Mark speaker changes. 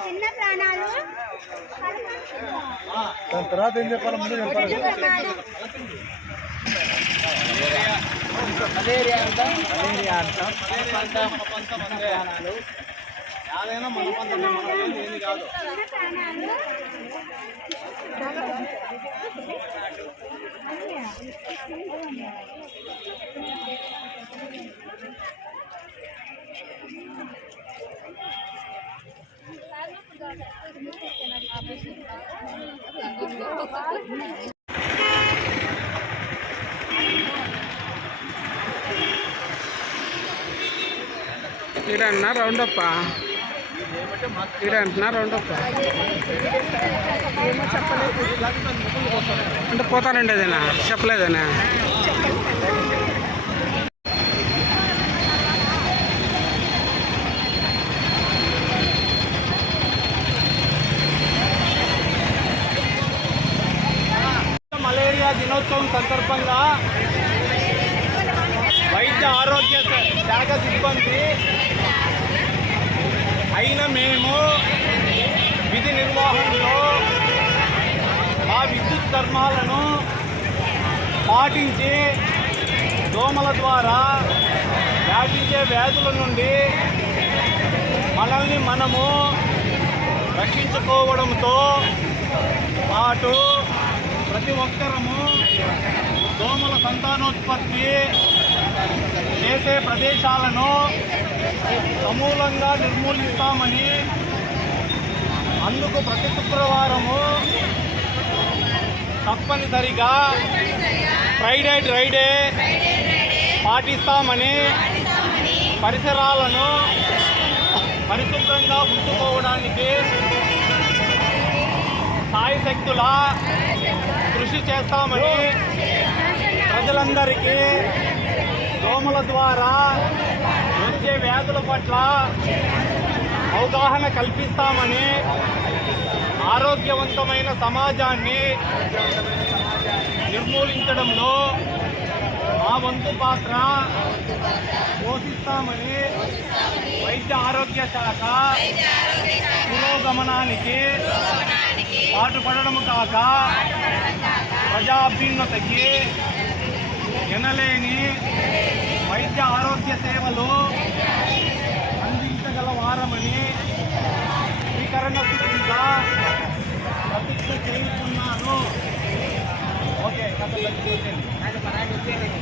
Speaker 1: చిన్న ప్రాణాలు. దాని తర్వాత ఏం చెప్పాలి ముందు చెప్పాలి.
Speaker 2: మలేరియా అంటాం
Speaker 1: మలేరియా అంటాం
Speaker 2: ప్రాణాలు యాదైనా మన పంతం ఏమి కాదు.
Speaker 3: ఈడ అంటున్నా రౌండప్ప ఈడ అంటున్నా రౌండప్ప అంటే పోతానండి అదేనా చెప్పలేదనా?
Speaker 2: మలేరియా దినోత్సవం సందర్భంగా వైద్య ఆరోగ్య శాఖ సిబ్బంది అయిన మేము విధి నిర్వహణలో మా విద్యుత్ ధర్మాలను పాటించి దోమల ద్వారా వ్యాపించే వ్యాధుల నుండి మనల్ని మనము రక్షించుకోవడంతో పాటు ప్రతి ఒక్కరము దోమల సంతానోత్పత్తి చేసే ప్రదేశాలను సమూలంగా నిర్మూలిస్తామని అందుకు ప్రతి శుక్రవారము తప్పనిసరిగా ఫ్రైడే డ్రైడే పాటిస్తామని పరిసరాలను పరిశుభ్రంగా ఉంచుకోవడానికి సాయశక్తుల చేస్తామని ప్రజలందరికీ దోమల ద్వారా వచ్చే వ్యాధుల పట్ల అవగాహన కల్పిస్తామని ఆరోగ్యవంతమైన సమాజాన్ని నిర్మూలించడంలో మా వంతు పాత్ర పోషిస్తామని వైద్య ఆరోగ్య శాఖ పురోగమనానికి పాటుపడడము కాక ప్రజాభ్యున్నతకి ఎనలేని వైద్య ఆరోగ్య సేవలు అందించగల వారమని స్వీకరణ శుద్ధిగా ప్రతిజ్ఞ చేస్తున్నాను ఓకే కథ చేసేది